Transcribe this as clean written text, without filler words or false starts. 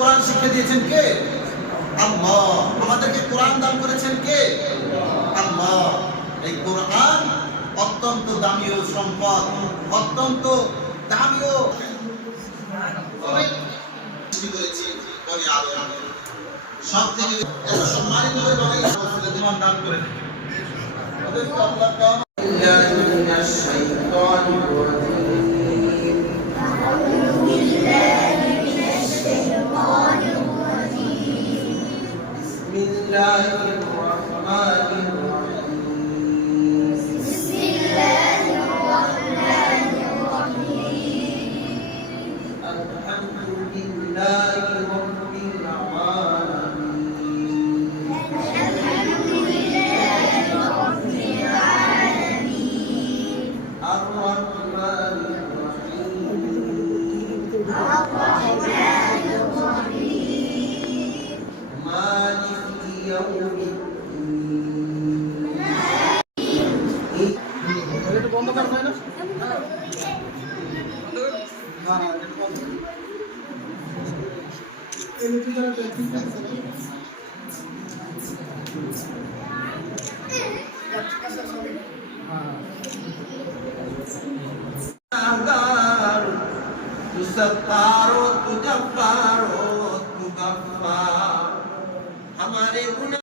কোরআন শিক্ষা দিয়েছেন কে? আল্লাহ। আমাদেরকে কোরআন দান করেছেন কে? আল্লাহ। এই কোরআন অত্যন্ত দামীয় সম্পদ, অত্যন্ত দামীয় সব থেকে সম্মানিত জীবন দান করে हमारे